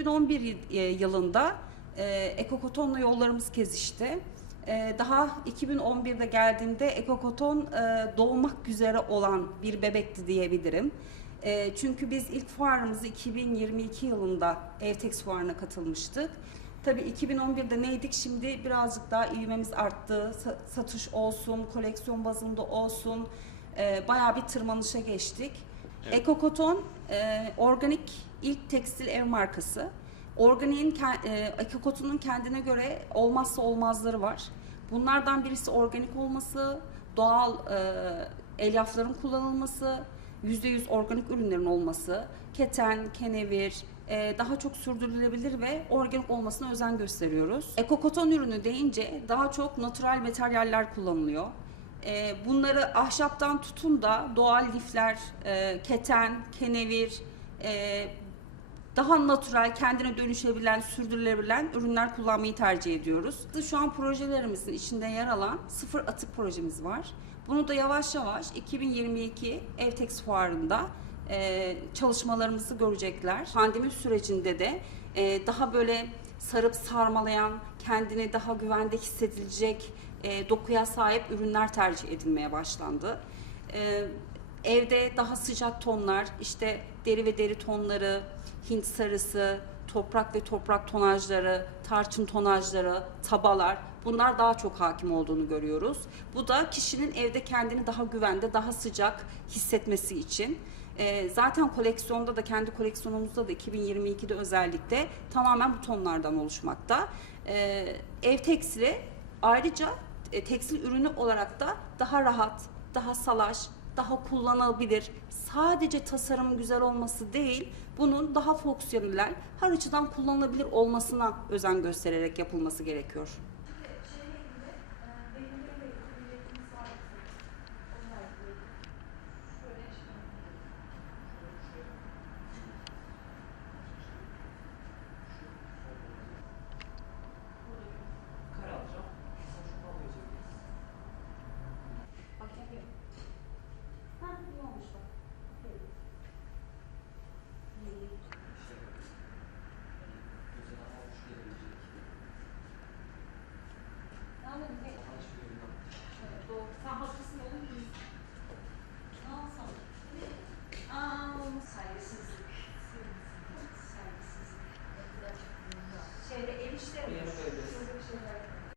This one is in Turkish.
2011 y- e, yılında e, Ekokoton'la yollarımız kesişti. E, daha 2011'de geldiğimde Ekokoton e, doğmak üzere olan bir bebekti diyebilirim. E, çünkü biz ilk fuarımızı 2022 yılında Evtex fuarına katılmıştık. Tabii 2011'de neydik şimdi birazcık daha ivmemiz arttı. Sa- Satış olsun, koleksiyon bazında olsun e, bayağı bir tırmanışa geçtik. Evet. Ekokoton e, organik ilk tekstil ev markası. Organiğin e, Ekokoton'un kendine göre olmazsa olmazları var. Bunlardan birisi organik olması, doğal e, elyafların kullanılması, %100 organik ürünlerin olması, keten, kenevir, e, daha çok sürdürülebilir ve organik olmasına özen gösteriyoruz. Ekokoton ürünü deyince daha çok natural materyaller kullanılıyor. E, bunları ahşaptan tutun da doğal lifler, e, keten, kenevir, e, daha natural, kendine dönüşebilen, sürdürülebilen ürünler kullanmayı tercih ediyoruz. Şu an projelerimizin içinde yer alan sıfır atık projemiz var. Bunu da yavaş yavaş 2022 Evtex Fuarı'nda e, çalışmalarımızı görecekler. Pandemi sürecinde de e, daha böyle sarıp sarmalayan, kendini daha güvende hissedilecek e, dokuya sahip ürünler tercih edilmeye başlandı. E, evde daha sıcak tonlar, işte deri ve deri tonları, Hint sarısı, toprak ve toprak tonajları, tarçın tonajları, tabalar bunlar daha çok hakim olduğunu görüyoruz. Bu da kişinin evde kendini daha güvende, daha sıcak hissetmesi için. Ee, zaten koleksiyonda da kendi koleksiyonumuzda da 2022'de özellikle tamamen bu tonlardan oluşmakta. Ee, ev tekstili ayrıca e, tekstil ürünü olarak da daha rahat, daha salaş, daha kullanılabilir. Sadece tasarım güzel olması değil, bunun daha fonksiyonel, her açıdan kullanılabilir olmasına özen göstererek yapılması gerekiyor.